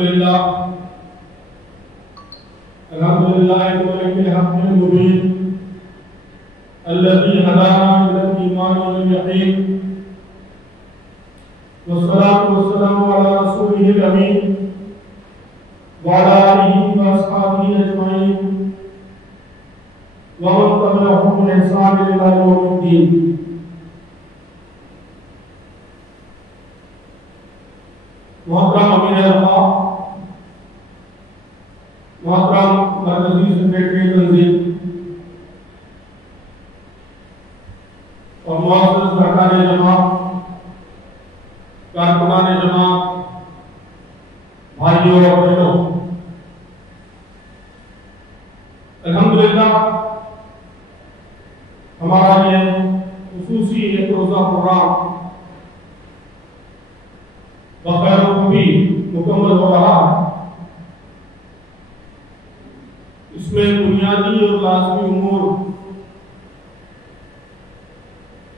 للہ الملك الحق المبين الذي هدانا إلى الإيمان واليقين والصلاة والسلام على رسوله الأمين وعلى آله وأصحابه أجمعين ومن تبعهم بإحسان إلى يوم الدين. محترم امیر اللہ، محترم مرکزی سیکریٹری تنظیم اور معزز ارکان جماعت، کارکنان جماعت، بھائیوں اور بہنوں، الحمدللہ ہمارا یہ خصوصی ایک روزہ پروگرام بخیر و خوبی مکمل ہو رہا ہے. اس میں بنیادی اور لازمی امور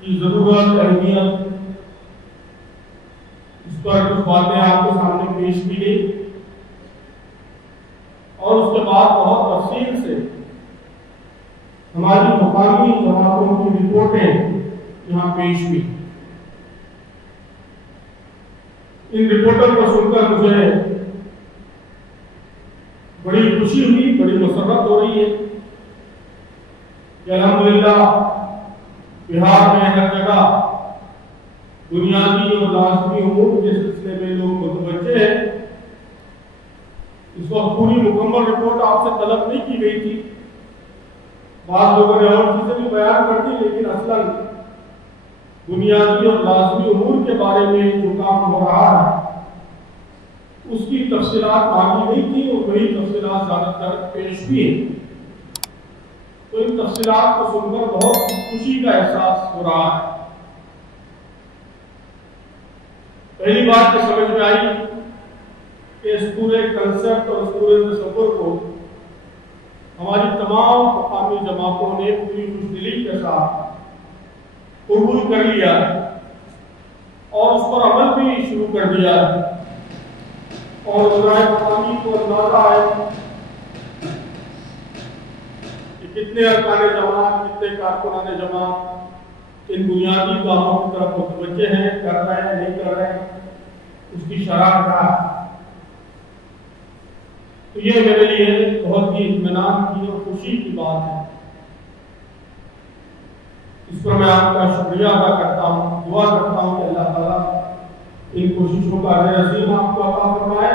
کی ضرورت، اہمیت، اس پر کچھ باتیں آپ کے سامنے پیش کی گئی اور اس کے بعد بہت تفصیل سے ہماری مقامی جماعتوں کی رپورٹیں یہاں پیش ہوئی. ان رپورٹوں کو سن کر مجھے بڑی خوشی ہوئی، بڑی مسرت ہو رہی ہے کہ الحمدللہ بہار میں ہر جگہ بنیادی اور لازمی امور کے سلسلے میں لوگ متوجہ ہیں. اس وقت پوری مکمل رپورٹ آپ سے طلب نہیں کی گئی تھی، بعض لوگوں نے اور چیزیں بھی بیان کر دی، لیکن اصلاً بنیادی اور لازمی امور کے بارے میں جو کام ہو رہا ہے اس کی تفصیلات مانگی نہیں تھی اور وہی تفصیلات زیادہ تر پیش بھی ہیں. تو ان تفصیلات کو سن کر بہت خوشی کا احساس ہو رہا ہے. پہلی بات یہ سمجھ میں آئی کہ اس پورے کنسپٹ اور اس پورے تصور کو ہماری تمام مقامی جماعتوں نے پوری خوشدلی کے ساتھ قبول کر لیا اور اس پر عمل بھی شروع کر دیا اور وزرائے مقامی کو اندازہ ہے کہ کتنے ارکان جماعت، کتنے کارکنان جماعت ان بنیادی کاموں کی طرف متوجہ ہیں، کر رہے ہیں، نہیں کر رہے ہیں، اس کی شرح کیا ہے. تو یہ میرے لیے بہت ہی اطمینان کی اور خوشی کی بات ہے. اس پر میں آپ کا شکریہ ادا کرتا ہوں، دعا کرتا ہوں کہ اللہ تعالیٰ ان کوششوں کا اجر عظیم آپ کو عطا فرمائے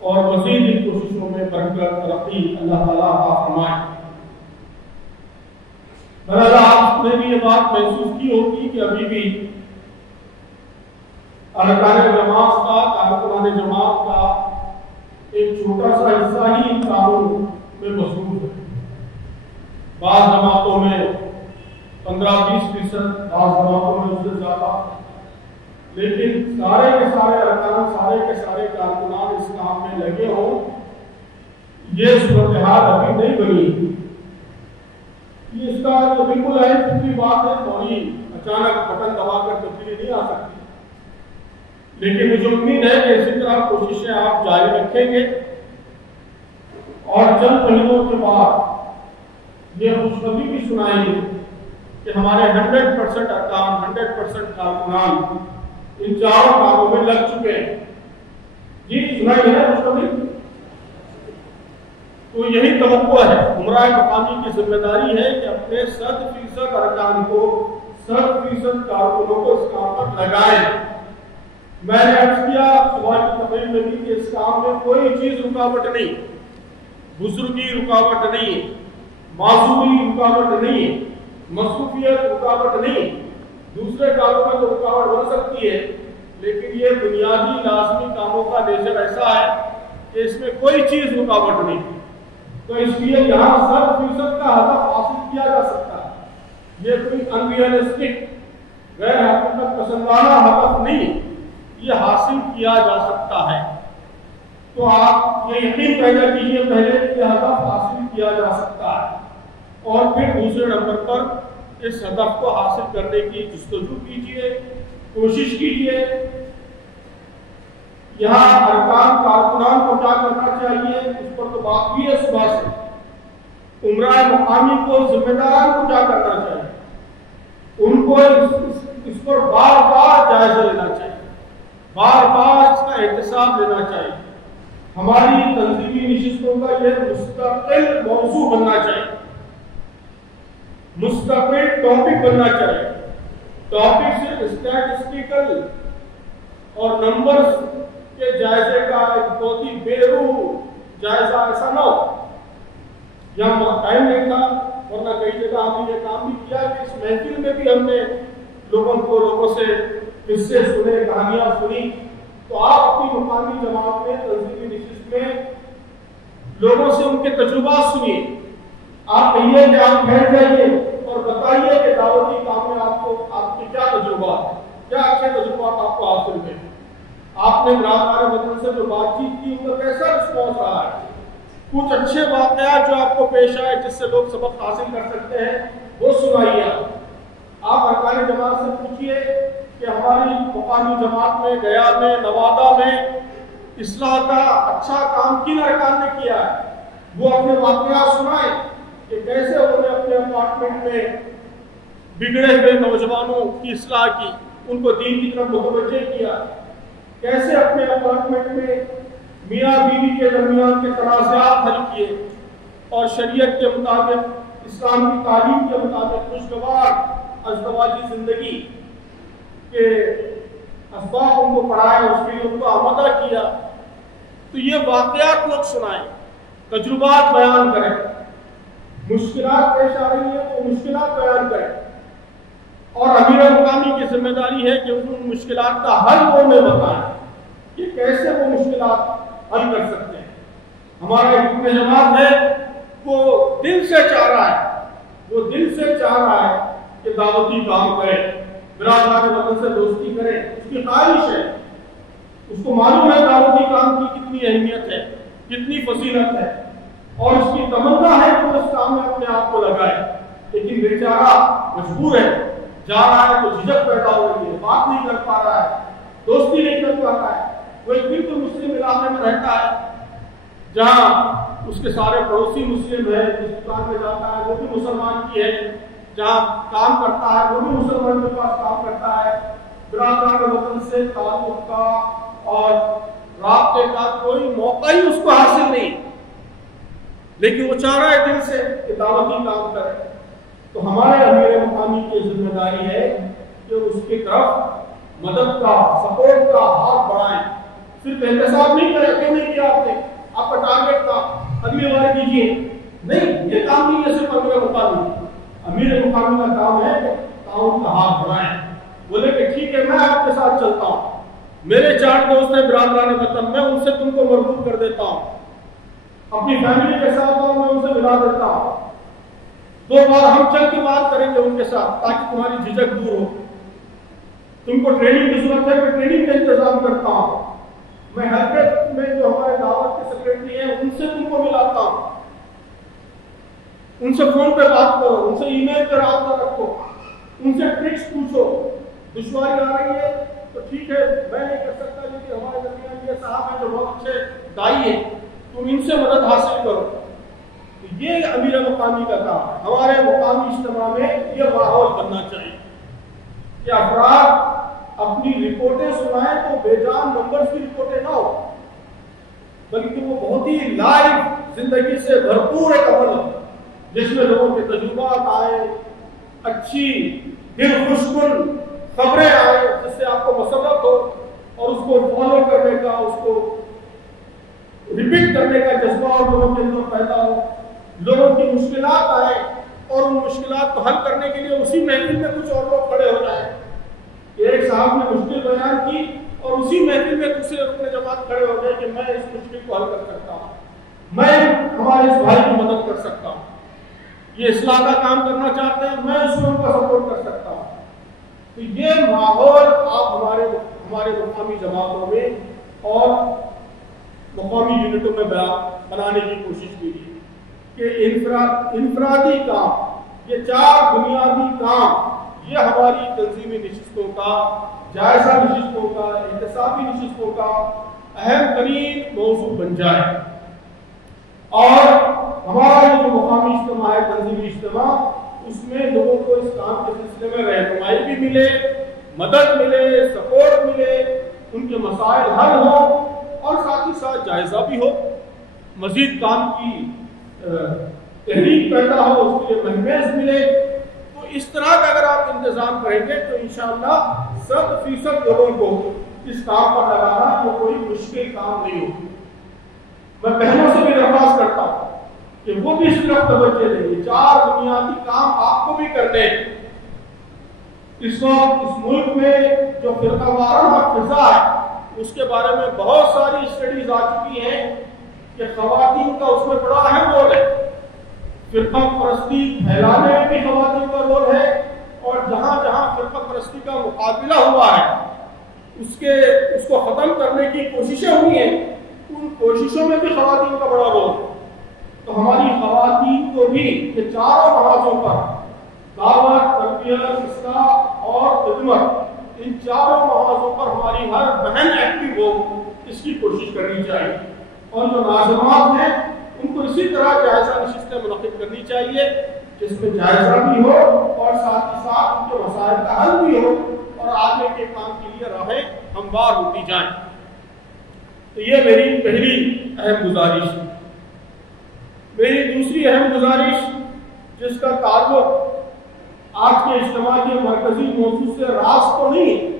اور مزید ان کوششوں میں برکت، ترقی اللہ تعالیٰ عطا فرمائے. بہرحال آپ نے بھی یہ بات محسوس کی ہوگی کہ ابھی بھی ارکان جماعت کا، کارکنان جماعت کا ایک چھوٹا سا حصہ ہی ان کاموں میں مصروف ہے. بعض جماعتوں میں 15-20%، بعض جماعتوں میں اس سے زیادہ، لیکن سارے کے سارے ارکان، سارے کے سارے کارکنان اس کام میں لگے ہوں، یہ صورتحال ابھی نہیں بنی. اس کا جو بالکل ہے فطری بات ہے، فوری اچانک بٹن دبا کر تبدیلی نہیں آ سکتی، لیکن مجھے امید ہے کہ اسی طرح کوششیں آپ جاری رکھیں گے اور چند مہینوں کے بعد یہ خوشخبری بھی سنائیں گے کہ ہمارے 100% ارکان، 100% کارکنان ان چاروں کاموں میں لگ چکے ہیں. جی سنائی ہے خوشخبری؟ تو یہی توقع ہے، عمرہ مقامی کی ذمہ داری ہے کہ اپنے 100% ارکان کو، 100% کارکنوں کو اس کام پر لگائیں. میں نے عرض کیا صبح کی تقریر میں بھی کہ اس کام میں کوئی چیز رکاوٹ نہیں، بزرگی رکاوٹ نہیں، معذوری رکاوٹ نہیں، مصروفیت رکاوٹ نہیں. دوسرے کاموں میں تو رکاوٹ بن سکتی ہے، لیکن یہ بنیادی لازمی کاموں کا نیچر ایسا ہے کہ اس میں کوئی چیز رکاوٹ نہیں. تو اس لیے یہاں 100% کا ہدف حاصل کیا جا سکتا ہے. یہ کوئی انریلسٹک، غیر حقیقت پسندانہ ہدف نہیں، یہ حاصل کیا جا سکتا ہے. تو آپ یہ یقین پیدا کیجیے پہلے کہ یہ ہدف حاصل کیا جا سکتا ہے، اور پھر دوسرے نمبر پر اس ہدف کو حاصل کرنے کی جستجو کیجیے، کوشش کیجیے. یہاں ارکان کارکنان کو کیا کرنا چاہیے اس پر تو بات ہوئی ہے صبح سے. عمرہ مقامی کو ذمہ داران کو کیا کرنا چاہیے, ان کو اس پر بار بار جائزہ لینا چاہیے, بار بار اس کا احتساب لینا چاہیے. ہماری تنظیمی نشستوں کا یہ مستقل موضوع بننا چاہیے, مستقل ٹاپک بننا چاہیے. ٹاپک صرف اسٹیٹسٹیکل اور نمبرز کے جائزے کا ایک بہت ہی بے روح جائزہ ایسا نہ ہو. یہاں ٹائم نہیں تھا, ورنہ کئی جگہ ہم نے یہ کام بھی کیا کہ اس محفل میں بھی ہم نے لوگوں سے قصے سنے, کہانیاں سنی. تو آپ اپنی مقامی جماعت میں تنظیمی نشست میں لوگوں سے ان کے تجربات سنیے. آپ کہیے کہ آپ بیٹھ جائیے اور بتائیے کہ دعوتی کام میں آپ کے کیا تجربات ہیں, کیا اچھے تجربات آپ کو حاصل ہوئے. آپ نے برادران وطن سے جو بات چیت کی ان کا کیسا رسپانس رہا ہے. کچھ اچھے واقعات جو آپ کو پیش آئے جس سے لوگ سبق حاصل کر سکتے ہیں وہ سنائیے. آپ ارکان جماعت سے پوچھیے کہ ہماری مقامی جماعت میں گیا میں نوادہ میں اصلاح کا اچھا کام کن ارکان نے کیا ہے. وہ اپنے واقعات سنائیں کہ کیسے انہوں نے اپنے اپارٹمنٹ میں بگڑے ہوئے نوجوانوں کی اصلاح کی, ان کو دین کی طرف متوجہ کیا, کیسے اپنے اپارٹمنٹ میں میاں بیوی کے درمیان کے تنازعات حل کیے اور شریعت کے مطابق اسلام کی تعلیم کے مطابق خوشگوار ازدواجی زندگی کے اسباب ان کو پڑھائے, اس کے لیے ان کو آمادہ کیا. تو یہ واقعات لوگ سنائیں, تجربات بیان کریں. مشکلات پیش آ رہی ہیں تو مشکلات بیان کریں, اور امیر مقامی کی ذمہ داری ہے کہ ان مشکلات کا حل وہ میں بتائیں کہ کیسے وہ مشکلات حل کر سکتے ہیں. ہمارا ایک رکن جماعت ہے وہ دل سے چاہ رہا ہے کہ دعوتی کام کرے, برادران وطن سے دوستی کرے. اس کی خواہش ہے, اس کو معلوم ہے دعوتی کام کی کتنی اہمیت ہے, کتنی فضیلت ہے, اور اس کی تمنا ہے کہ اس کام میں اپنے آپ کو لگائے. لیکن بیچارہ مجبور ہے, جا رہا ہے تو جھجک پیدا ہو رہی ہے, بات نہیں کر پا رہا ہے, دوستی نہیں کر پا رہا ہے. وہ ایک بالکل مسلم علاقے میں رہتا ہے جہاں اس کے سارے پڑوسی مسلم ہیں, جس دکان میں جاتا ہے وہ بھی مسلمان کی ہے, جہاں کام کرتا ہے وہ بھی مسلمان کے پاس کام کرتا ہے. برادران وطن سے تعلق کا اور رابطے کا کوئی موقع ہی اس کو حاصل نہیں, لیکن وہ چاہ رہا ہے دل سے کہ دعوتی کام کرے. تو ہمارے امیر مقامی کی ذمہ داری ہے کہ اس کی طرف مدد کا, سپورٹ کا ہاتھ بڑھائیں. صرف احتساب نہیں کرے, کیوں نہیں کیا آپ نے, آپ کا ٹارگیٹ تھا اگلی بار کیجیے. نہیں, یہ کام نہیں ہے صرف امیر مقامی. امیر مقامی کا کام ہے کہ تعاون کا ہاتھ بڑھائیں. بولے کہ ٹھیک ہے میں آپ کے ساتھ چلتا ہوں, میرے 4 دوست ہیں برادران وطن, میں ان سے تم کو مربوط کر دیتا ہوں, اپنی فیملی کے ساتھ اور میں ان سے ملا دیتا ہوں. 2 بار ہم چل کے بات کریں گے ان کے ساتھ تاکہ تمہاری جھجک دور ہو. تم کو ٹریننگ کی ضرورت ہے, میں ٹریننگ کا انتظام کرتا ہوں. میں حلقے میں جو ہمارے دعوت کے سیکرٹری ہیں ان سے تم کو ملاتا ہوں, ان سے فون پہ بات کرو, ان سے ای میل پہ رابطہ رکھو, ان سے ٹرکس پوچھو. دشواری آ رہی ہے تو ٹھیک ہے میں نہیں کر سکتا, لیکن ہمارے درمیان یہ صاحب ہیں جو بہت اچھے دائی ہیں, تم ان سے مدد حاصل کرو. یہ امیر مقامی کا کام ہے. ہمارے مقامی اجتماع میں یہ ماحول بننا چاہیے کہ افراد اپنی رپورٹیں سنائیں تو بے جان نمبرز کی رپورٹیں نہ ہو, بلکہ وہ بہت ہی لائیو زندگی سے بھرپور ایک عمل ہو جس میں لوگوں کے تجربات آئے, اچھی دل خوش کن خبریں آئے جس سے آپ کو مسرت ہو اور اس کو فالو کرنے کا, اس کو ریپیٹ کرنے کا جذبہ اور لوگوں کے اندر پیدا ہو. لوگوں کی مشکلات آئے اور ان مشکلات کو حل کرنے کے لیے اسی محفل میں کچھ اور لوگ کھڑے ہو جائیں. ایک صاحب نے مشکل بیان کی اور اسی محفل میں دوسرے رکن جماعت کھڑے ہو گئے کہ میں اس مشکل کو حل کر سکتا ہوں, میں ہمارے اس بھائی کی مدد کر سکتا ہوں, یہ اصلاح کا کام کرنا چاہتے ہیں, میں اس کو ان کا سپورٹ کر سکتا ہوں. تو یہ ماحول آپ ہمارے مقامی جماعتوں میں اور مقامی یونٹوں میں بنانے کی کوشش کیجیے کہ انفرادی کام, یہ 4 بنیادی کام, یہ ہماری تنظیمی نشستوں کا, جائزہ نشستوں کا, احتسابی نشستوں کا اہم ترین موضوع بن جائے اور ہمارا یہ جو مقامی اجتماع ہے، تنظیمی اجتماع، اس میں لوگوں کو اس کام کے سلسلے میں رہنمائی بھی ملے، مدد ملے، سپورٹ ملے، ان کے مسائل حل ہوں اور ساتھ ہی ساتھ جائزہ بھی ہو، مزید کام کی تحریک پیدا ہو، اس کے لیے محفوظ ملے۔ تو اس طرح کا اگر آپ انتظام کریں گے تو انشاءاللہ 100% لوگوں کو اس کام پر لگانا تو کوئی مشکل کام نہیں ہوگی۔ میں بہنوں سے بھی درخواست کرتا ہوں کہ وہ بھی اس طرف توجہ دیں گے، 4 بنیادی کام آپ کو بھی کرنے ہیں۔ اس وقت اس ملک میں جو فرقہ وارانہ فضا ہے اس کے بارے میں بہت ساری اسٹڈیز آ چکی ہیں کہ خواتین کا اس میں بڑا اہم رول ہے، فرقہ پرستی پھیلانے میں بھی خواتین کا رول ہے، اور جہاں جہاں فرقہ پرستی کا مقابلہ ہوا ہے اس کو ختم کرنے کی کوششیں ہوئی ہیں، ان کوششوں میں بھی خواتین کا بڑا رول ہے۔ تو ہماری خواتین کو بھی یہ 4 محاذوں پر دعوت، تربیت، اصلاح اور خدمت، ان 4 محاذوں پر ہماری ہر بہن ایکٹیو ہو، اس کی کوشش کرنی چاہیے۔ اور جو ناظمات ہیں ان کو اسی طرح جائزہ نشستیں منعقد کرنی چاہیے جس میں جائزہ بھی ہو اور ساتھ ہی ساتھ ان کے مسائل کا حل بھی ہو اور آگے کے کام کے لیے راہیں ہموار ہوتی جائیں۔ تو یہ میری پہلی اہم گزارش ہے۔ میری دوسری اہم گزارش جس کا تعلق آج کے اجتماع کے مرکزی موضوع سے راز تو نہیں ہے،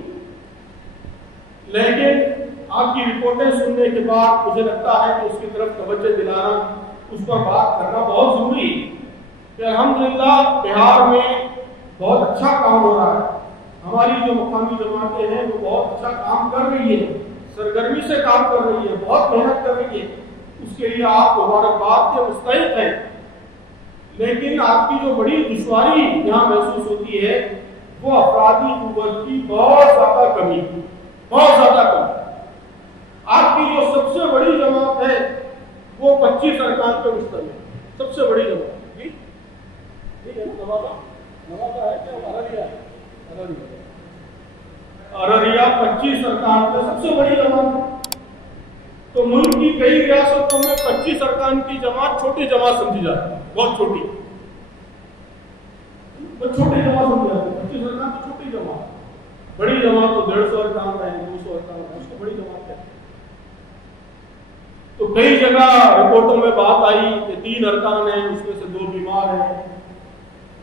لیکن آپ کی رپورٹیں سننے کے بعد مجھے لگتا ہے کہ اس کی طرف توجہ دلانا، اس پر بات کرنا بہت ضروری ہے کہ الحمدللہ بہار میں بہت اچھا کام ہو رہا ہے۔ ہماری جو مقامی جماعتیں ہیں وہ بہت اچھا کام کر رہی ہیں، سرگرمی سے کام کر رہی ہے، بہت محنت کر رہی ہے، اس کے لیے آپ مبارکباد کے مستحق ہیں۔ لیکن آپ کی جو بڑی دشواری یہاں محسوس ہوتی ہے وہ افرادی قوت کی بہت زیادہ کمی، بہت زیادہ کمی۔ آپ کی جو سب سے بڑی جماعت ہے وہ 25 ارکان پہ مشتمل ہے، سب سے بڑی جماعت جی ٹھیک ہے نا، نوابہ ہے کیا ارریہ 25 ارکان پہ سب سے بڑی جماعت ہے۔ تو ملک کی کئی ریاستوں میں 25 ارکان کی جماعت چھوٹی جماعت سمجھی جاتی ہے، بہت چھوٹی، چھوٹی جماعت سمجھی جاتی ہے۔ 25 ارکان تو چھوٹی جماعت، بڑی جماعت تو 150 ارکان ہے، 200 ارکان ہے، اس کو بڑی جماعت ہے۔ تو کئی جگہ رپورٹوں میں بات آئی کہ 3 ارکان ہیں، اس میں سے 2 بیمار ہیں،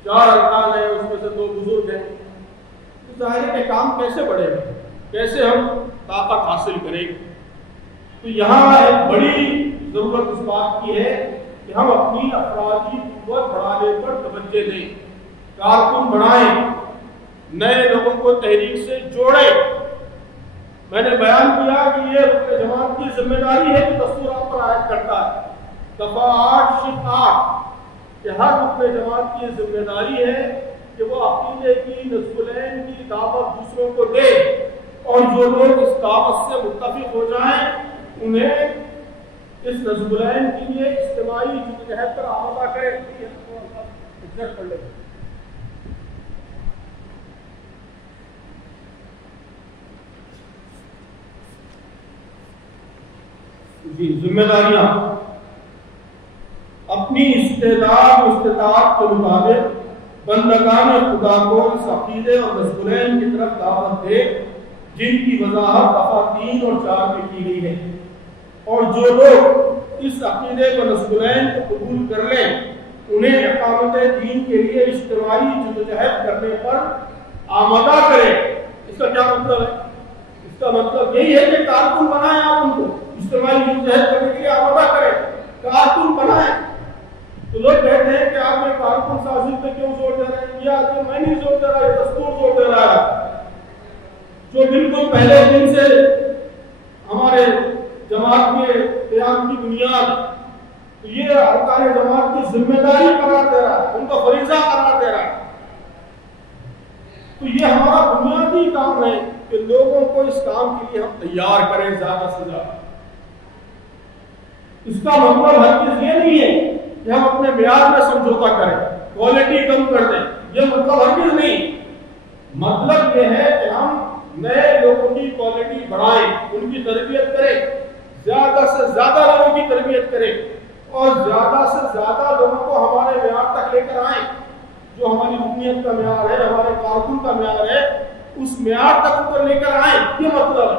4 ارکان ہیں، اس میں سے 2 بزرگ ہیں۔ تو ظاہر ہے کہ کام کیسے بڑھے گا، کیسے ہم طاقت حاصل کریں گے؟ تو یہاں ایک بڑی ضرورت اس بات کی ہے کہ ہم اپنی افرادی قوت بڑھانے پر توجہ دیں، کارکن بڑھائیں، نئے لوگوں کو تحریک سے جوڑیں۔ میں نے بیان کیا کہ یہ رکن جماعت کی ذمہ داری ہے کہ دستور آپ پر عائد کرتا ہے، دفعہ 8 کہ ہر رکن جماعت کی ذمہ داری ہے کہ وہ عقیدے کی، نصب العین کی دعوت دوسروں کو دے، اور جو لوگ اس دعوت سے متفق ہو جائیں انہیں اس نصب العین کے لیے اجتماعی جدوجہد پر آمادہ کریں۔ جی ذمہ داریاں اپنی استعداد و استطاعت کے مطابق بندگان خدا کو اس عقیدے اور نصب العین کی طرف دعوت دے جن کی وضاحت دفعہ 3 اور 4 میں کی گئی ہے، اور جو لوگ اس عقیدے کو نصب العین کو قبول کر لیں انہیں اقامت دین کے لیے اجتماعی جدوجہد کرنے پر آمادہ کریں۔ اس کا کیا مطلب ہے؟ اس کا مطلب یہی ہے کہ کارکن بنائیں، آپ ان کو اجتماعی جدوجہد کرنے کے لیے آمادہ کریں، کارکن بنائیں۔ تو لوگ کہتے ہیں کہ آپ نے کارکن سازی پہ کیوں زور دے رہے ہیں؟ یہ آدمی میں نہیں زور دے رہا، یہ دستور زور دے رہا ہے، جو بالکل پہلے دن سے ہمارے جماعت کے قیام کی بنیاد، تو یہ ارکان جماعت کی ذمہ داری قرار دے رہا ہے، ان کا فریضہ قرار دے رہا ہے۔ تو یہ ہمارا بنیادی کام ہے کہ لوگوں کو اس کام کے لیے ہم تیار کریں زیادہ سے زیادہ۔ اس کا مطلب ہرگز یہ نہیں ہے کہ ہم اپنے معیار میں سمجھوتا کریں، کوالٹی کم کر دیں، یہ مطلب ہرگز نہیں۔ مطلب یہ ہے کہ ہم نئے لوگوں کی کوالٹی بڑھائیں، ان کی تربیت کریں، زیادہ سے زیادہ لوگوں کی تربیت کریں اور زیادہ سے زیادہ لوگوں کو ہمارے معیار تک لے کر آئیں. جو ہماری رکنیت کا معیار ہے، ہمارے کارکن کا معیار ہے، اس معیار تک اوپر لے کر آئیں. یہ مطلب ہے.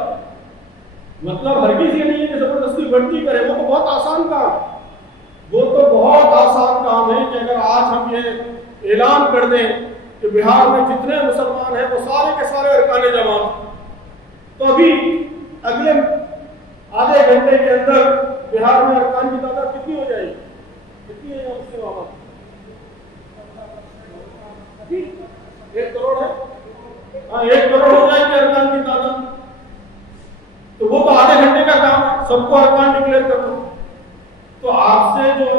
مطلب ہرگز یہ نہیں ہے کہ زبردستی بڑھتی کرے. وہ تو بہت آسان کام ہے. وہ تو بہت آسان کام ہے کہ اگر آج ہم یہ اعلان کر دیں کہ بہار میں جتنے مسلمان ہیں وہ سارے کے سارے ارکان جماعت، تو ابھی اگلے آدھے گھنٹے کے اندر بہار میں ارکان کی تعداد کتنی ہو جائے گی؟ کتنی ہے اس سے وابستہ؟ 1 کروڑ ہے. ہاں 1 کروڑ ہو جائے گی ارکان کی تعداد. تو وہ تو آدھے گھنٹے کا کام ہے، سب کو ارکان ڈکلیئر کر دو. تو آپ سے جو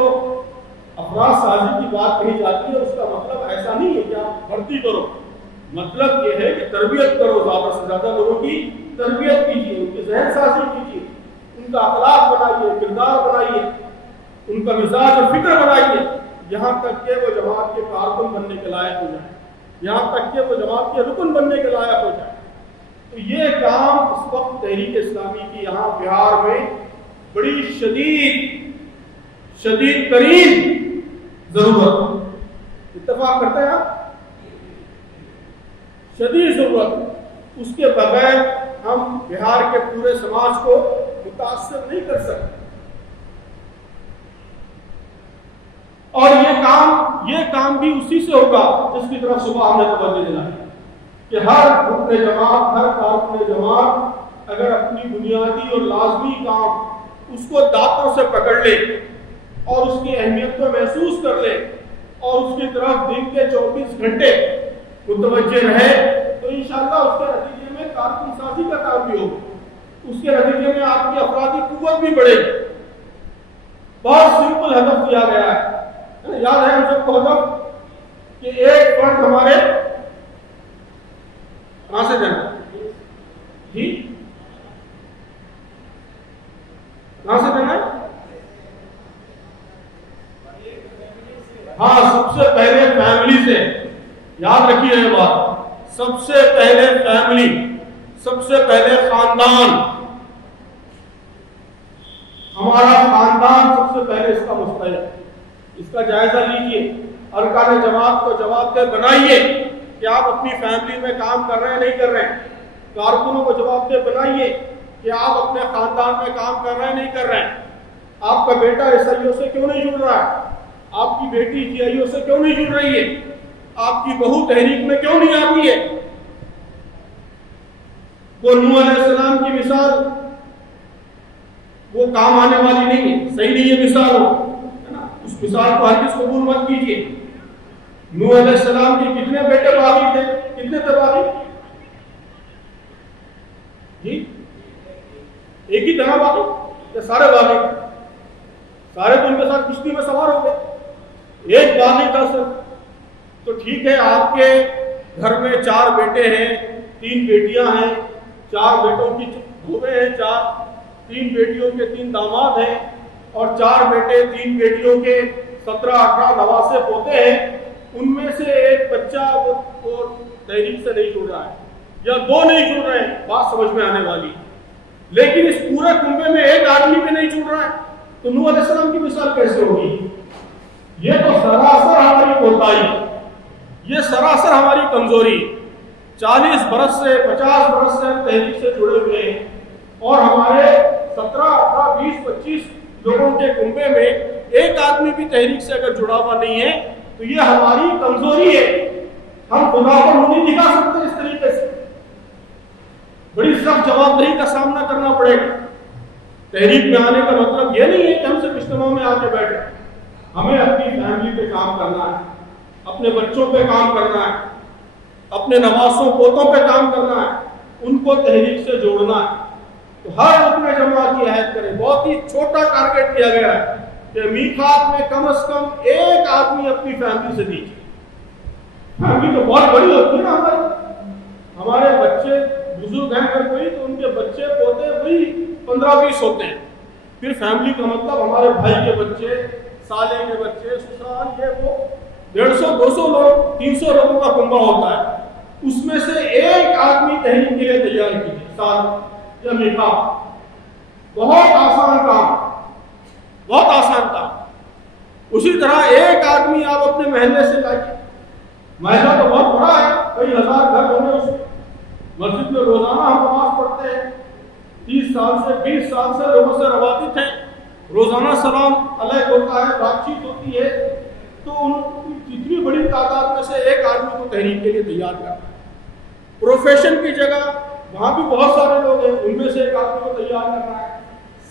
افراد سازی کی بات کہی جاتی ہے اس کا مطلب ایسا نہیں ہے کہ آپ بھرتی کرو. مطلب یہ ہے کہ تربیت کرو، زیادہ سے زیادہ لوگوں کی تربیت کیجیے، ان کی ذہن سازی کیجیے، ان کا اخلاق بنائیے، کردار بنائیے، ان کا مزاج اور فکر بنائیے، یہاں تک کہ وہ جماعت کے کارکن بننے کے لائق ہو جائے، یہاں تک کہ وہ جماعت کے رکن بننے کے لائق ہو جائے. تو یہ کام اس وقت تحریک اسلامی کی یہاں بہار میں بڑی شدید ترین ضرورت. اتفاق کرتے ہیں آپ؟ شدید ضرورت. اس کے بغیر ہم بہار کے پورے سماج کو متاثر نہیں کر سکتے. اور یہ کام بھی اسی سے ہوگا جس کی طرف صبح ہم نے توجہ دلائی کہ ہر رکن جماعت، ہر کارکن جماعت اگر اپنی بنیادی اور لازمی کام اس کو دانتوں سے پکڑ لے اور اس کی اہمیت کو محسوس کر لے اور اس کی طرف دن کے 24 گھنٹے متوجہ رہے تو انشاءاللہ اس کے نتیجے میں کارکن سازی کا کام بھی ہوگا. اس کے نتیجے میں آپ کی افرادی قوت بھی بڑھے گی. بہت سمپل ہدف دیا گیا ہے. یاد ہے ہم سب کو ہدف کہ ایک فرد ہمارے کہاں سے جانا جی کہاں سے جانا ہے؟ ہاں سب سے پہلے فیملی سے. یاد رکھیے یہ بات، سب سے پہلے فیملی، سب سے پہلے خاندان. ہمارا خاندان سب سے پہلے اس کا مستحق. اس کا جائزہ لیجئے. ارکان جماعت کو جواب دہ بنائیے کہ آپ اپنی فیملی میں کام کر رہے ہیں نہیں کر رہے ہیں. کارکنوں کو جواب دہ بنائیے کہ آپ اپنے خاندان میں کام کر رہے ہیں نہیں کر رہے ہیں. آپ کا بیٹا عیسائیوں سے کیوں نہیں جڑ رہا ہے؟ آپ کی بیٹی جیائیوں سے کیوں نہیں جڑ رہی ہے؟ آپ کی بہو تحریک میں کیوں نہیں آتی ہے؟ وہ نوح علیہ السلام کی مثال وہ کام آنے والی نہیں ہے. صحیح نہیں ہے مثال ہو، اس مثال کو ہرگز قبول مت کیجیے. نوح علیہ السلام کے کتنے بیٹے باقی تھے؟ کتنے تھے باقی؟ جی ایک ہی طرح باقی یا سارے باقی؟ سارے تو ان کے ساتھ کشتی میں سوار ہو گئے. ایک باقی تھا سر. تو ٹھیک ہے، آپ کے گھر میں 4 بیٹے ہیں، 3 بیٹیاں ہیں، 4 بیٹوں کی بہویں ہیں، 3 بیٹیوں کے 3 داماد ہیں اور 4 بیٹے 3 بیٹیوں کے 17-18 نواسے پوتے ہیں. ان میں سے ایک بچہ وہ تحریک سے نہیں جڑ رہا ہے یا 2 نہیں جڑ رہے ہیں. بات سمجھ میں آنے والی. لیکن اس پورے کنبے میں ایک آدمی بھی نہیں جڑ رہا ہے تو نوح علیہ السلام کی مثال کیسے ہوگی؟ یہ تو سراسر ہماری کوتاہی، یہ سراسر ہماری کمزوری. 40 برس سے 50 برس سے تحریک سے جڑے ہوئے ہیں اور ہمارے 17 18 20 25 لوگوں کے کنبے میں ایک آدمی بھی تحریک سے اگر جڑا ہوا نہیں ہے تو یہ ہماری کمزوری ہے. ہم خدا کو نہیں دکھا سکتے. اس طریقے سے بڑی سخت جوابدہی کا سامنا کرنا پڑے گا. تحریک میں آنے کا مطلب یہ نہیں ہے کہ ہم صرف اجتماع میں آ کے بیٹھے. ہمیں اپنی فیملی پہ کام کرنا ہے، اپنے بچوں پہ کام کرنا ہے، اپنے نواسوں پوتوں پہ کام کرنا ہے، ان کو تحریک سے جوڑنا ہے. تو ہر رکن جماعت کی عہد کرے. بہت ہی چھوٹا ٹارگٹ دیا گیا ہے کہ میقات میں کم از کم ایک آدمی اپنی فیملی سے دیجیے. فیملی تو بہت بڑی ہوتی ہے نا. ہمارے بچے بزرگ ہیں اگر کوئی تو ان کے بچے پوتے وہی 15-20 ہوتے ہیں. پھر فیملی کا مطلب ہمارے بھائی کے بچے، سالے کے بچے، سسرال، یہ وہ 150-200 لوگ 300 لوگوں کا کنبہ ہوتا ہے. اس میں سے ایک آدمی تحریک کے لیے تیار کیجیے. سال یا میقات بہت آسان کام، بہت آسان کام۔ اسی طرح ایک آدمی آپ اپنے محلے سے لائیے، محلہ تو بہت بڑا ہے، کئی ہزار گھر ہوں گے اس میں، مسجد میں روزانہ ہم نماز پڑھتے ہیں، 30 سال سے 20 سال سے لوگوں سے روابط ہیں، روزانہ سلام علیک ہوتا ہے، بات چیت ہوتی ہے، تو ان اتنی بڑی تعداد میں سے ایک آدمی کو تحریک کے لیے تیار کرنا ہے۔ پروفیشن کی جگہ وہاں بھی بہت سارے لوگ ہیں، ان میں سے ایک آدمی کو تیار کرنا ہے،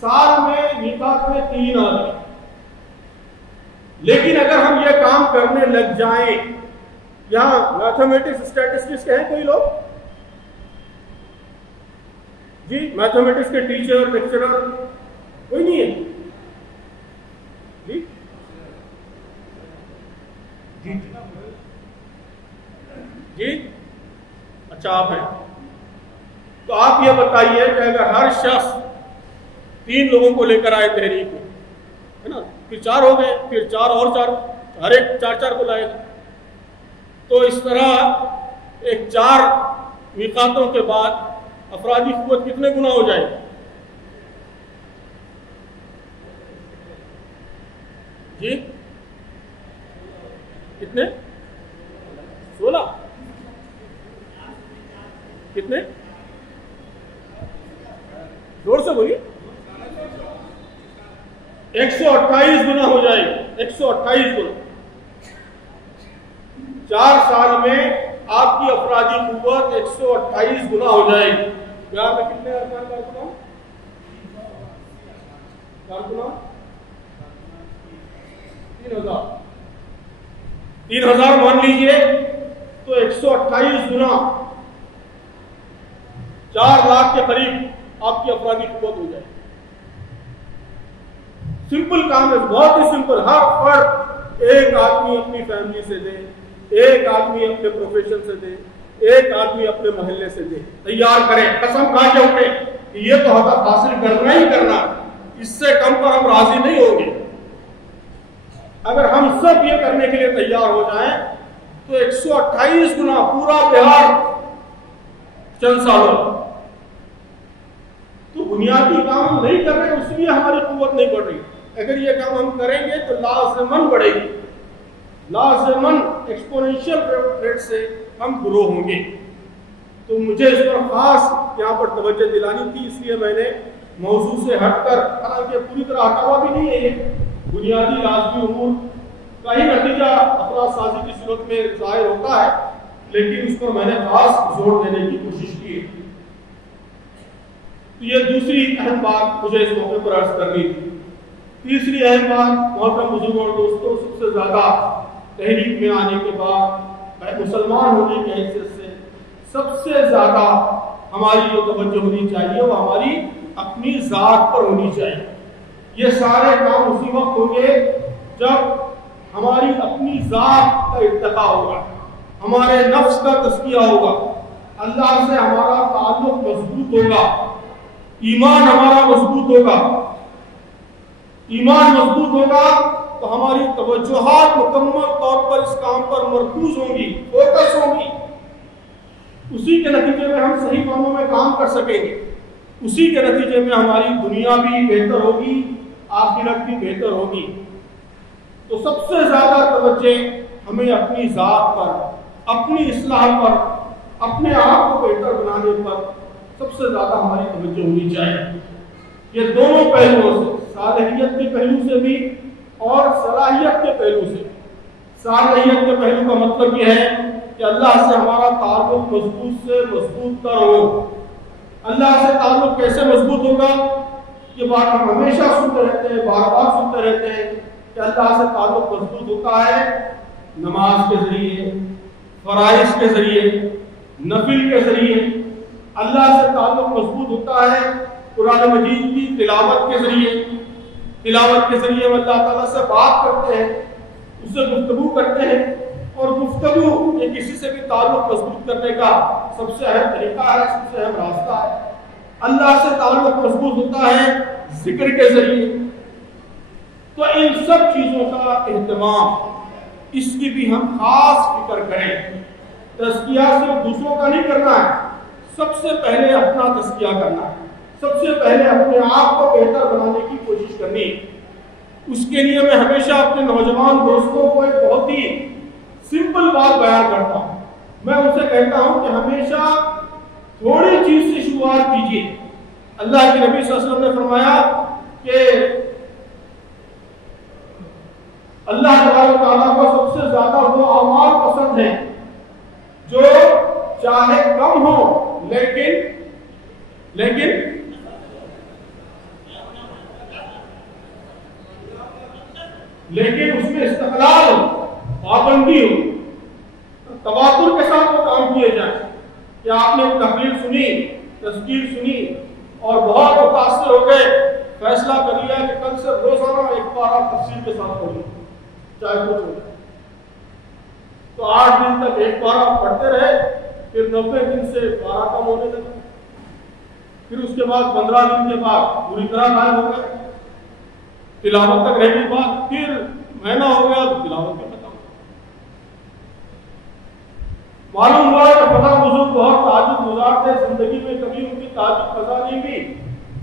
سال میں میقات میں 3 آدمی۔ لیکن اگر ہم یہ کام کرنے لگ جائیں، یہاں میتھمیٹکس اسٹیٹسٹکس کے ہیں کوئی لوگ؟ جی میتھمیٹکس کے ٹیچر لیکچرر کوئی نہیں ہے؟ جی جی جی اچھا آپ ہیں، تو آپ یہ بتائیے کہ اگر ہر شخص 3 لوگوں کو لے کر آئے تحریک میں، ہے نا، پھر 4 ہو گئے، پھر 4 اور 4، ہر ایک 4 کو لائے گا، تو اس طرح ایک 4 میقاتوں کے بعد افرادی قوت کتنے گنا ہو جائے گی؟ جی کتنے؟ 16 کتنے؟ زور سے بولیے۔ 128 گنا ہو جائے گی، 128 گنا۔ 4 سال میں آپ کی افرادی قوت 128 گنا ہو جائے گی۔ کیا میں کتنے ارکان کارکنوں؟ 3000 مان لیجئے، تو 128 گنا 4 لاکھ کے قریب آپ کی افرادی قوت ہو جائے گی۔ سمپل کام ہے، بہت ہی سمپل۔ ہر فرد ایک آدمی اپنی فیملی سے دے، ایک آدمی اپنے پروفیشن سے دے، ایک آدمی اپنے محلے سے دے، تیار کریں، قسم کھا کے اٹھے کہ یہ تو ہدف حاصل کرنا ہی کرنا، اس سے کم پر ہم راضی نہیں ہوں گے۔ اگر ہم سب یہ کرنے کے لیے تیار ہو جائیں تو 128 گنا پورا بہار چند سالوں، تو بنیادی کام ہم نہیں کر رہے، اس لیے ہماری قوت نہیں بڑھ رہی۔ اگر یہ کام ہم کریں گے تو لازماً بڑھے گی، لازماً ایکسپوننشیل ریٹ سے ہم گرو ہوں گے۔ تو مجھے اس پر خاص یہاں پر توجہ دلانی تھی، اس لیے میں نے موضوع سے ہٹ کر، حالانکہ پوری طرح ہٹا ہوا بھی نہیں ہے، یہ بنیادی لازمی امور کا ہی نتیجہ افراد سازی کی صورت میں ظاہر ہوتا ہے، لیکن اس پر میں نے خاص زور دینے کی کوشش کی ہے۔ تو یہ دوسری اہم بات مجھے اس موقع پر عرض کرنی تھی۔ تیسری اہم بات، محترم بزرگوں اور دوستوں، سب سے زیادہ تحریک میں آنے کے بعد مسلمان ہونے کی حیثیت سے سب سے زیادہ ہماری جو توجہ ہونی چاہیے وہ ہماری اپنی ذات پر ہونی چاہیے۔ یہ سارے کام اسی وقت ہوں گے جب ہماری اپنی ذات کا ارتقاء ہوگا، ہمارے نفس کا تزکیہ ہوگا، اللہ سے ہمارا تعلق مضبوط ہوگا، ایمان ہمارا مضبوط ہوگا۔ ایمان مضبوط ہوگا تو ہماری توجہات مکمل طور پر اس کام پر مرکوز ہوں گی، فوکس ہوں گی۔ اسی کے نتیجے میں ہم صحیح کاموں میں کام کر سکیں گے، اسی کے نتیجے میں ہماری دنیا بھی بہتر ہوگی، آخرت بھی بہتر ہوگی۔ تو سب سے زیادہ توجہ ہمیں اپنی ذات پر، اپنی اصلاح پر، اپنے آپ کو بہتر بنانے پر سب سے زیادہ ہماری توجہ ہونی چاہیے۔ یہ دونوں پہلوؤں سے، صالحیت کے پہلو سے بھی اور صلاحیت کے پہلو سے۔ صالحیت کے پہلو کا مطلب یہ ہے کہ اللہ سے ہمارا تعلق مضبوط سے مضبوط تر ہو۔ اللہ سے تعلق کیسے مضبوط ہوگا؟ یہ بات ہم ہمیشہ سنتے رہتے ہیں، بار بار سنتے رہتے ہیں کہ اللہ سے تعلق مضبوط ہوتا ہے نماز کے ذریعے، فرائض کے ذریعے، نفل کے ذریعے۔ اللہ سے تعلق مضبوط ہوتا ہے قرآن مجید کی تلاوت کے ذریعے۔ تلاوت کے ذریعے ہم اللہ تعالیٰ سے بات کرتے ہیں، اس سے گفتگو کرتے ہیں، اور گفتگو یہ کسی سے بھی تعلق مضبوط کرنے کا سب سے اہم طریقہ ہے، سب سے اہم راستہ ہے۔ اللہ سے تعلق مضبوط ہوتا ہے ذکر کے ذریعے۔ تو ان سب چیزوں کا اہتمام، اس کی بھی ہم خاص فکر کریں۔ تزکیہ صرف دوسروں کا نہیں کرنا ہے، سب سے پہلے اپنا تزکیہ کرنا ہے، سب سے پہلے اپنے آپ کو بہتر بنانے کی کوشش کرنی. اس کے لیے میں ہمیشہ اپنے نوجوان دوستوں کو ایک بہت ہی سمپل بات بیان کرتا ہوں. میں ان سے کہتا ہوں کہ ہمیشہ تھوڑی چیز سے شروعات کیجیے. اللہ کے نبی صلی اللہ علیہ وسلم نے فرمایا کہ اللہ تعالیٰ کو سب سے زیادہ وہ اعمال پسند ہیں جو چاہے کم ہو لیکن اس میں استقلال ہو، پابندی ہو، تواتر کے ساتھ وہ کام کیے جائیں. کہ آپ نے ایک تقریر سنی، تذکیر سنی اور بہت متاثر ہو گئے، فیصلہ کر لیا کہ کل سے روزانہ ایک بار آپ تفصیل کے ساتھ پڑھیں چاہے کچھ ہو. تو 8 دن تک ایک بار آپ پڑھتے رہے، پھر 90 دن سے 12 کم ہونے لگا، پھر اس کے بعد 15 دن کے بعد پوری طرح غائب ہو گئے. تلاوت تک رہنے کے بعد پھر مہینہ ہو گیا تو تلاوت کا ختم. معلوم ہوا کہ فلاں بزرگ بہت تہجد گزار تھے، زندگی میں کبھی ان کی تہجد قضا نہیں ہوئی،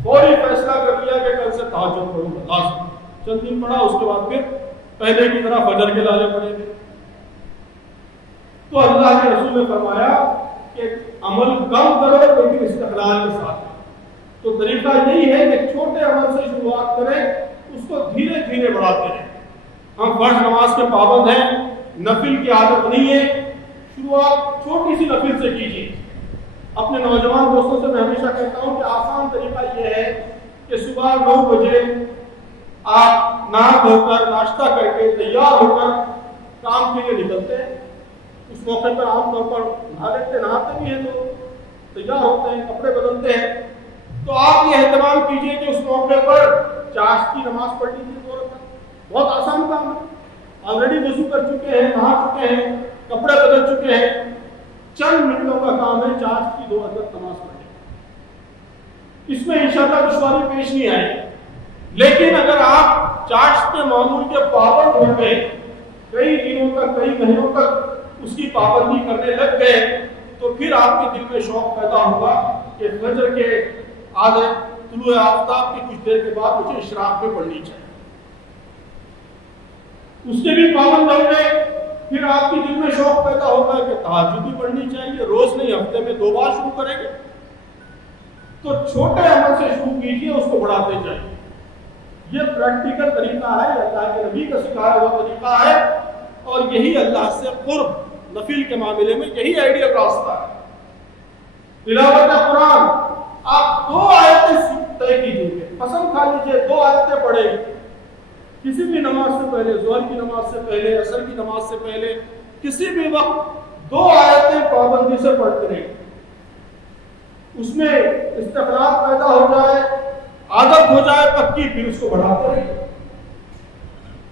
فوری فیصلہ کر لیا کہ کل سے تہجد پڑھوں گا لازم. چند دن پڑھا، اس کے بعد پھر پہلے کی طرح فجر کے لالے پڑے گے. تو اللہ کے رسول نے فرمایا کہ عمل کم کرو لیکن استقلال کے ساتھ. تو طریقہ یہی ہے کہ چھوٹے عمل سے شروعات کریں، اس کو دھیرے دھیرے بڑھاتے رہیں. ہم فرض نماز کے پابند ہیں، نفل کی عادت نہیں ہے، شروعات چھوٹی سی نفل سے کیجیے. اپنے نوجوان دوستوں سے میں ہمیشہ کہتا ہوں کہ آسان طریقہ یہ ہے کہ صبح 9 بجے آپ نہا دھو کر ناشتہ کر کے تیار ہو کر کام کے لیے نکلتے ہیں. اس موقع پر عام طور پر نہاتے بھی ہیں تو تیار ہوتے ہیں، کپڑے بدلتے ہیں. تو آپ یہ اہتمام کیجئے کہ اس موقع پر چاشت کی نماز پڑھ لیجیے 2 رکعت. بہت آسان کام ہے. آلریڈی وضو کر چکے ہیں، نہا چکے ہیں، کپڑے بدل چکے ہیں، چند منٹوں کا کام ہے چاشت کی 2 رکعت نماز پڑھنے. اس میں انشاءاللہ دشواری پیش نہیں آئے. لیکن اگر آپ چاشت کے معمول کے پابند ہو گئے، کئی دنوں تک، کئی مہینوں تک اس کی پابندی کرنے لگ گئے، تو پھر آپ کے دل میں شوق پیدا ہوگا کہ فجر کے آدھے طلوع آفتاب کی کچھ دیر کے بعد مجھے اشراق میں پڑھنی چاہیے. اس کے بھی پابند ہو گئے، پھر آپ کے دل میں شوق پیدا ہوگا کہ تہجد بھی پڑھنی چاہیے، روز نہیں ہفتے میں 2 بار شروع کریں گے. تو چھوٹے عمل سے شروع کیجیے، اس کو بڑھاتے جائیے. یہ پریکٹیکل طریقہ ہے، اللہ کے نبی کا سکھایا ہوا طریقہ ہے، اور یہی اللہ سے قرب نفل کے معاملے میں یہی آئیڈیل راستہ ہے. تلاوت قرآن آپ 2 آیتیں طے کیجیے، پسند کھا لیجیے، 2 آیتیں پڑھیں کسی بھی نماز سے پہلے، ظہر کی نماز سے پہلے، عصر کی نماز سے پہلے، کسی بھی وقت 2 آیتیں پابندی سے پڑھتے رہیں. اس میں استقلال پیدا ہو جائے، عادت ہو جائے پکی، پھر اس کو بڑھاتے رہیں.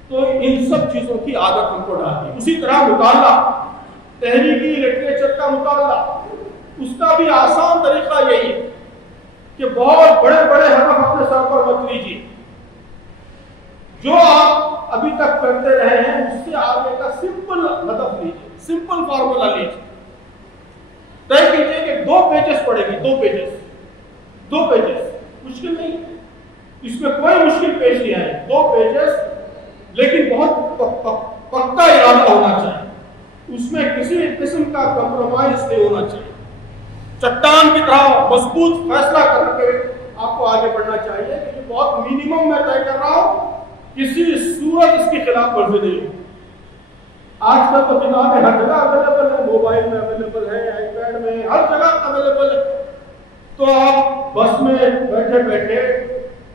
تو ان سب چیزوں کی عادت ہم کو ڈالتی. اسی طرح مطالعہ، تحریری لٹریچر کا مطالعہ، اس کا بھی آسان طریقہ یہی ہے کہ بہت بڑے بڑے حرف اپنے سر پر مت لیجیے. جو آپ ابھی تک کرتے رہے ہیں اس سے آگے کا سمپل ہدف لیجیے، سمپل فارمولا لیجیے. طے کیجیے کہ 2 پیجز پڑھیں گے، 2 پیجز مشکل نہیں ہے، اس میں کوئی مشکل پیش نہیں آئے. 2 پیجز، لیکن بہت پکا ارادہ ہونا چاہیے. اس میں کسی قسم کا کمپرومائز نہیں ہونا چاہیے. چٹان کی طرح مضبوط فیصلہ کر کے آپ کو آگے بڑھنا چاہیے کہ یہ بہت منیمم میں طے کر رہا ہوں، کسی صورت اس کی خلاف ورزی نہیں ہو. آج کل تو کتابیں ہر جگہ اویلیبل ہے، موبائل میں اویلیبل ہے، آئی پیڈ میں، ہر جگہ اویلیبل ہے. تو آپ بس میں بیٹھے بیٹھے،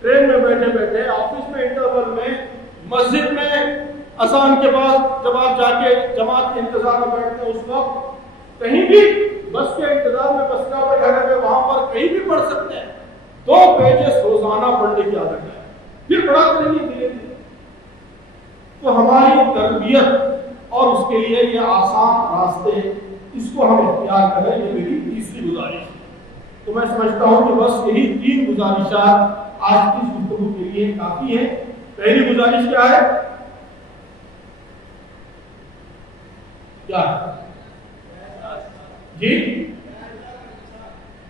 ٹرین میں بیٹھے بیٹھے، آفس میں انٹرول میں، مسجد میں اذان کے بعد جب آپ جا کے جماعت کے انتظار میں بیٹھتے ہیں، اس وقت کہیں بھی بس کے انتظار میں بس کا بیٹھے ہوئے وہاں پر کہیں بھی پڑھ سکتے ہیں. 2 پیجز روزانہ پڑھنے کی عادت ہے، پھر پڑھا کریں گے دھیرے دھیرے. تو ہماری تربیت اور اس کے لیے یہ آسان راستے، اس کو ہم اختیار کریں. یہ میری تیسری گزارش ہے. تو میں سمجھتا ہوں کہ بس یہی 3 گزارشات آج کی گفتگو کے لیے کافی ہیں. پہلی گزارش کیا ہے؟ جی